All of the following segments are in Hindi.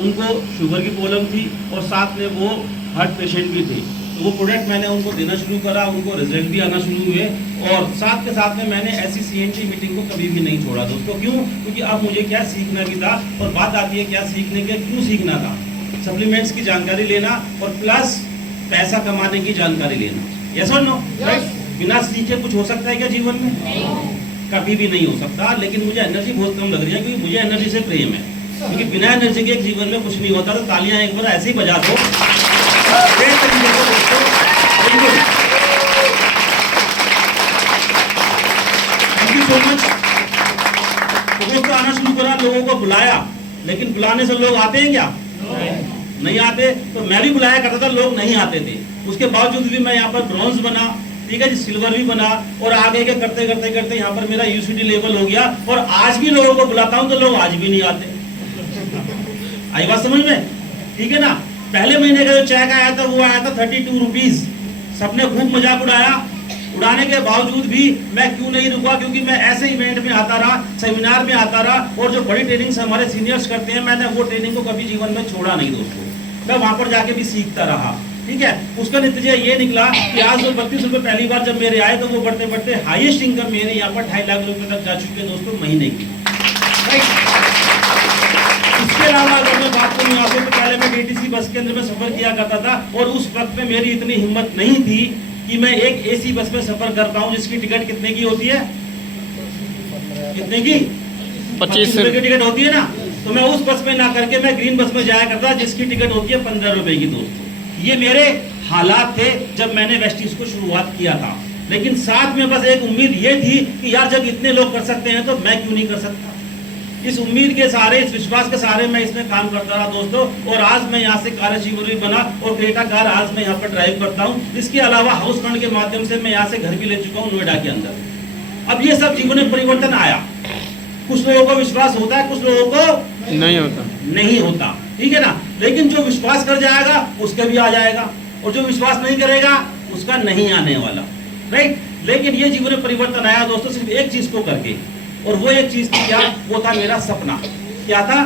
उनको शुगर की प्रॉब्लम थी और साथ में वो हार्ट पेशेंट भी थे। तो वो प्रोडक्ट मैंने उनको देना शुरू करा, उनको रिजल्ट भी आना शुरू हुए और साथ के साथ में मैंने ऐसी CNC मीटिंग को कभी भी नहीं छोड़ा दोस्तों। क्यों? क्योंकि अब मुझे क्या सीखना भी था और बात आती है क्या सीखने के, क्यों सीखना था। सप्लीमेंट्स की जानकारी लेना और प्लस पैसा कमाने की जानकारी लेना। यस और नो? राइट? बिना सीखे कुछ हो सकता है क्या जीवन में? कभी भी नहीं हो सकता। लेकिन मुझे एनर्जी बहुत कम लग रही है क्योंकि मुझे एनर्जी से प्रेम है, क्योंकि बिना एनर्जी के जीवन में कुछ नहीं होता। तो तालियां एक बार ऐसे ही बजा दो। Thank you so much. तो दोस्तों आना शुरू करा, लोगों को बुलाया, लेकिन बुलाने से लोग आते हैं क्या? नहीं आते। तो मैं भी बुलाया करता था, लोग नहीं आते थे। उसके बावजूद भी मैं यहाँ पर ब्रॉन्ज बना, ठीक है जी, सिल्वर भी बना और आगे के करते करते करते यहाँ पर मेरा UCD लेवल हो गया और आज भी लोगों को बुलाता हूँ तो लोग आज भी नहीं आते। आई बात समझ में? ठीक है ना? पहले महीने का जो चेक आया था वो आया था 32 रुपीज। सबने खूब मजाक उड़ाया, उड़ाने के बावजूद भी मैं क्यों नहीं रुका, क्योंकि मैं ऐसे इवेंट में आता रहा, सेमिनार में आता रहा और जो बड़ी ट्रेनिंग्स हमारे सीनियर्स करते हैं, मैंने वो ट्रेनिंग को कभी जीवन में छोड़ा नहीं दोस्तों। मैं वहां पर जाके भी सीखता रहा, ठीक है। उसका नतीजा ये निकला कि आज 32 रुपए पहली बार जब मेरे आए तो वो बढ़ते बढ़ते हाईएस्ट इनकम मेरे यहाँ पर 2.5 लाख रुपए तक जा चुके हैं दोस्तों महीने की। इसके अलावा अगर मैं बात करूँ यहाँ पे, तो पहले मैं DTC बस के अंदर में सफर किया करता था और उस वक्त में मेरी इतनी हिम्मत नहीं थी कि मैं एक AC बस में सफर कर पाऊँ जिसकी टिकट कितने की होती है? कितने की? 25 रुपए की टिकट होती है ना। तो मैं उस बस में ना करके मैं ग्रीन बस में जाया करता जिसकी टिकट होती है 15 रुपए की दोस्तों। ये मेरे हालात थे जब मैंने वेस्टीज को शुरुआत किया था। लेकिन साथ में बस एक उम्मीद ये थी कि यार जब इतने लोग कर सकते हैं तो मैं क्यों नहीं कर सकता। इस उम्मीद के सहारे, इस विश्वास के सहारे मैं इसमें काम करता रहा दोस्तों। और आज मैं यहाँ से कार अचीवर भी बना और क्रेटा कार आज मैं यहाँ पर ड्राइव करता हूँ। इसके अलावा हाउस फंड के माध्यम से मैं यहाँ से घर भी ले चुका हूँ नोएडा के अंदर। अब ये सब जीवन में परिवर्तन आया। कुछ लोगों को विश्वास होता है, कुछ लोगों को नहीं होता, ठीक है ना। लेकिन जो विश्वास कर जाएगा उसके भी आ जाएगा और जो विश्वास नहीं करेगा उसका नहीं आने वाला, राइट। लेकिन ये जीवन में परिवर्तन आया दोस्तों सिर्फ एक चीज को करके, और वो एक चीज थी क्या? वो था मेरा सपना। क्या था?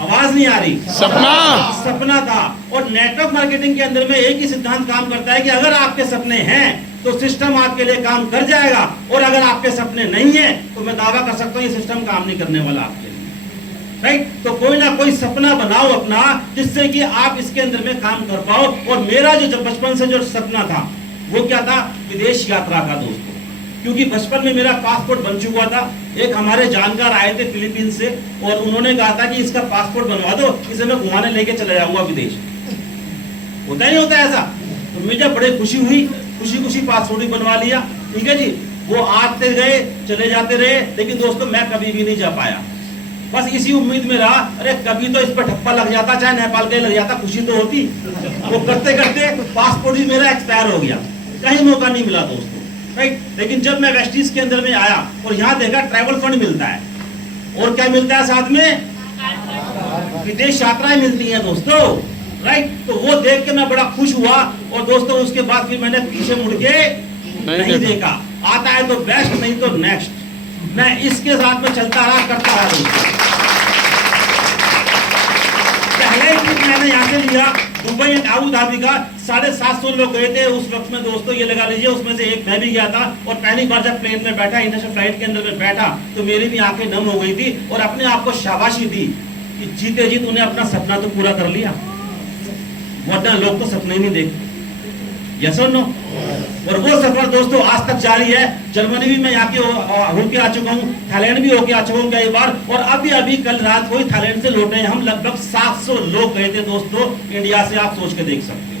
आवाज नहीं आ रही। सपना था। और नेटवर्क मार्केटिंग के अंदर में एक ही सिद्धांत काम करता है कि अगर आपके सपने हैं तो सिस्टम आपके लिए काम कर जाएगा, और अगर आपके सपने नहीं है तो मैं दावा कर सकता हूँ ये सिस्टम काम नहीं करने वाला आपके लिए, राइट। तो कोई ना कोई सपना बनाओ अपना जिससे कि आप इसके अंदर में काम कर पाओ। और मेरा जो बचपन से जो सपना था वो क्या था? विदेश यात्रा का दोस्तों। क्योंकि बचपन में मेरा पासपोर्ट बन चुका था। एक हमारे जानकार आए थे फिलीपींस से और उन्होंने कहा था कि इसका पासपोर्ट बनवा दो, इसे मैं घुमाने लेके चले जाऊंगा विदेश। होता ही नहीं होता ऐसा। तो मुझे बड़े खुशी हुई, खुशी पासपोर्ट भी बनवा लिया, ठीक है जी। वो आते गए चले जाते रहे, लेकिन दोस्तों मैं कभी भी नहीं जा पाया। बस इसी उम्मीद में रहा, अरे कभी तो इस पर ठप्पा लग जाता, चाहे नेपाल का लग जाता, खुशी तो होती। वो करते करते पासपोर्ट भी मेरा एक्सपायर हो गया, कहीं मौका नहीं मिला दोस्तों, राइट। लेकिन जब मैं वेस्टीज के अंदर में आया और यहाँ देखा ट्रैवल फंड मिलता है, और क्या मिलता है साथ में? विदेश यात्राएं मिलती हैं दोस्तों, राइट। तो वो देख के मैं बड़ा खुश हुआ और दोस्तों उसके बाद फिर मैंने पीछे मुड़ के नहीं देखा। आता है तो बेस्ट, नहीं तो नेक्स्ट। मैं इसके साथ में चलता रहा, करता रहा दोस्तों। पहले ट्रिप मैंने यहाँ से लिया दुबई एंड अबू धाबी का, 750 लोग गए थे उस वक्त में दोस्तों, ये लगा लीजिए उसमें से एक मैं भी गया था। और पहली बार जब प्लेन में बैठा, इंटरनेशनल फ्लाइट के अंदर में बैठा, तो मेरी भी आंखें नम हो गई थी और अपने आप को शाबाशी दी कि जीते जी तूने अपना सपना तो पूरा कर लिया। वरना लोग तो सपने ही नहीं देखते। यस और नो? और वो सफर दोस्तों आज तक जारी है। जर्मनी भी मैं यहाँ होके आ चुका हूँ, थाईलैंड भी होके आ चुका हूँ कई बार, और अभी कल रात को ही थाईलैंड से लौटे हैं हम। लगभग 700 लोग गए थे दोस्तों इंडिया से, आप सोच के देख सकते हैं,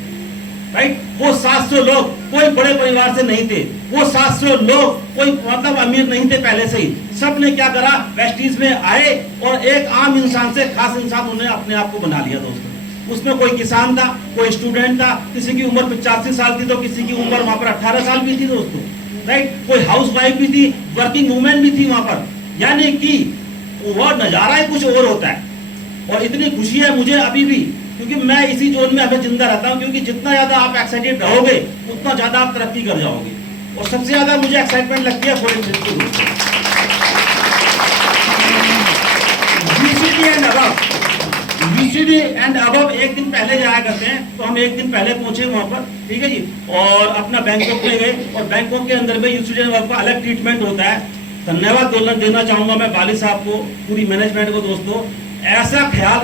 राइट। वो 700 लोग कोई बड़े परिवार से नहीं थे, वो 700 लोग कोई मतलब अमीर नहीं थे पहले से ही। सब ने क्या करा? वेस्टीज में आए और एक आम इंसान से खास इंसान उन्होंने अपने आप को बना लिया दोस्तों। उसमें कोई किसान था, कोई स्टूडेंट था, किसी की उम्र 85 साल थी तो किसी की उम्र वहां पर 18 साल भी थी दोस्तों, राइट। कोई हाउस वाइफ भी थी, वर्किंग वुमेन भी थी वहां पर। यानी कि वो नजारा ही कुछ और होता है। और इतनी खुशी है मुझे अभी भी, क्योंकि मैं इसी जोन में अभी जिंदा रहता हूँ। क्योंकि जितना ज्यादा आप एक्साइटेड रहोगे उतना ज्यादा आप तरक्की कर जाओगे। और सबसे ज्यादा मुझे एक्साइटमेंट लगती है फॉरेन ट्रिप के रूप में। UCD यूसीडी एंड अबव एक दिन पहले जाया करते हैं, तो हम एक दिन पहले पहुंचे वहां पर, ठीक है जी, और अपना बैंकॉक में गए, और बैंकॉक के अंदर में यूसीडी एंड अबव का अलग ट्रीटमेंट होता है। धन्यवाद देना चाहूंगा मैं बाली साहब को, पूरी मैनेजमेंट को। दोस्तों ऐसा ख्याल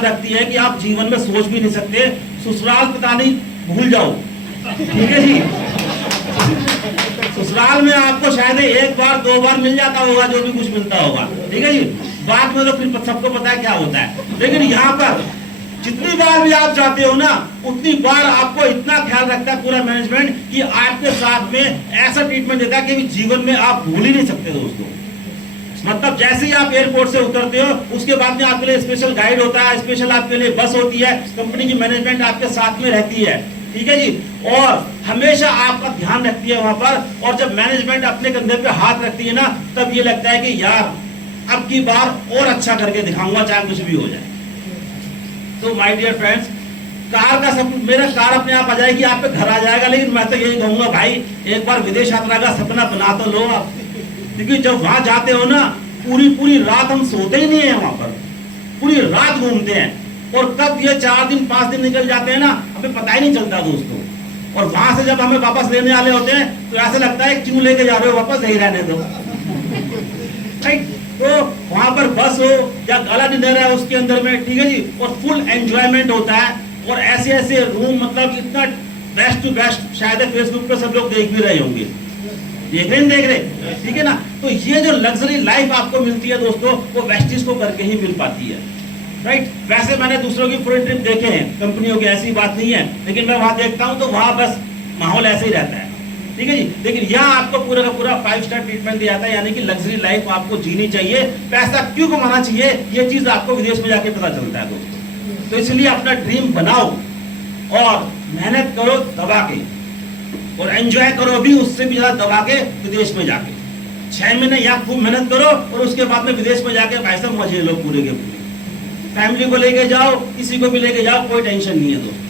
रखती है कि आप जीवन में सोच भी नहीं सकते। ससुराल पता नहीं भूल जाओ, ठीक है जी। ससुराल में आपको शायद एक बार 2 बार मिल जाता होगा जो भी कुछ मिलता होगा, ठीक है जी। बाद में तो फिर सबको पता है क्या होता है, लेकिन यहाँ पर जितनी बार भी आप जाते हो ना, उतनी बार आपको इतना ख्याल रखता है पूरा मैनेजमेंट कि आपके साथ में ऐसा ट्रीटमेंट देता है कि जीवन में आप भूल ही नहीं सकते दोस्तों। मतलब जैसे ही आप एयरपोर्ट से उतरते हो, उसके बाद में आपके लिए स्पेशल गाइड होता है, स्पेशल आपके लिए बस होती है, कंपनी की मैनेजमेंट आपके साथ में रहती है, ठीक है जी, और हमेशा आपका ध्यान रखती है वहां पर। और जब मैनेजमेंट अपने कंधे पे हाथ रखती है ना, तब ये लगता है कि यार अब की बार और अच्छा करके दिखाऊंगा, चाहे कुछ भी हो जाए। तो माय डियर फ्रेंड्स, कार का मेरा कार अपने आप आ जाएगी, आप पे घर आ जाएगा, लेकिन मैं तो यही कहूंगा भाई, एक बार विदेश यात्रा का सपना बना तो लो आप, क्योंकि जब वहां जाते हो ना, पूरी रात हम सोते ही नहीं है, वहां पर पूरी रात घूमते हैं, और कब ये 4 दिन 5 दिन निकल जाते हैं ना, हमें पता ही नहीं चलता दोस्तों। और वहां से जब हमें वापस लेने वाले होते हैं, तो ऐसा लगता है क्यों लेके जा रहे हो, वापस यही रहने दो, राइट। तो वहां पर बस हो या गाला डिनर है उसके अंदर में, ठीक है जी, और फुल एंजॉयमेंट होता है, और ऐसे रूम, मतलब इतना बेस्ट टू बेस्ट, शायद फेसबुक पे सब लोग देख भी रहे होंगे, देख रहे, ठीक है ना। तो ये जो लग्जरी लाइफ आपको मिलती है दोस्तों, वो वेस्टिज को करके ही मिल पाती है, राइट। वैसे मैंने दूसरों की फॉरेन ट्रिप देखे हैं कंपनियों की, ऐसी बात नहीं है, लेकिन मैं वहां देखता हूं तो वहां बस माहौल ऐसे ही रहता है, ठीक है जी। लेकिन यहाँ आपको पूरा का पूरा 5 स्टार ट्रीटमेंट दिया जाता है, यानी कि लग्जरी लाइफ आपको जीनी चाहिए। पैसा क्यों कमाना चाहिए, ये चीज आपको विदेश में जाके पता चलता है दोस्तों। तो इसलिए अपना ड्रीम बनाओ और मेहनत करो दबा के, और एंजॉय करो भी उससे भी ज्यादा दबा के विदेश में जाके। 6 महीने यहाँ खूब मेहनत करो, और उसके बाद में विदेश में जाके भाई साहब मजे लो पूरे के पूरे। फैमिली को लेके जाओ, किसी को भी लेके जाओ, कोई टेंशन नहीं है दोस्तों,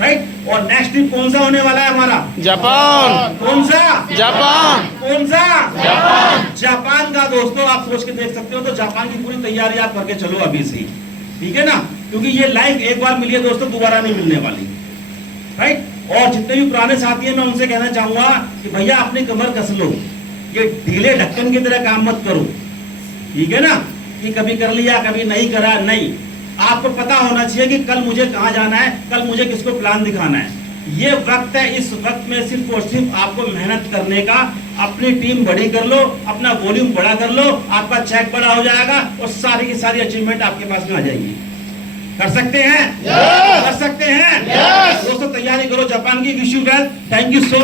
राइट। और नेक्स्ट ट्रिप कौन सा होने वाला है हमारा? जापान। कौन सा? जापान। कौन सा? जापान। जापान का दोस्तों आप सोच के देख सकते हो। तो जापान की पूरी तैयारी आप करके चलो अभी से, ठीक है ना, क्योंकि ये लाइफ एक बार मिली है दोस्तों, दोबारा नहीं मिलने वाली, राइट। और जितने भी पुराने साथी हैं, मैं उनसे कहना चाहूंगा कि भैया अपनी कमर कस लो, ये ढीले ढक्कन की तरह काम मत करो, ठीक है ना, कि कभी कर लिया कभी नहीं करा, नहीं। आपको पता होना चाहिए कि कल मुझे कहाँ जाना है, कल मुझे किसको प्लान दिखाना है। ये वक्त है, इस वक्त में सिर्फ और सिर्फ आपको मेहनत करने का। अपनी टीम बड़ी कर लो, अपना वॉल्यूम बड़ा कर लो, आपका चेक बड़ा हो जाएगा, और सारी की सारी अचीवमेंट आपके पास में आ जाएगी। कर सकते हैं? कर सकते हैं दोस्तों, तैयारी करो जापान की। Wish you well, thank you so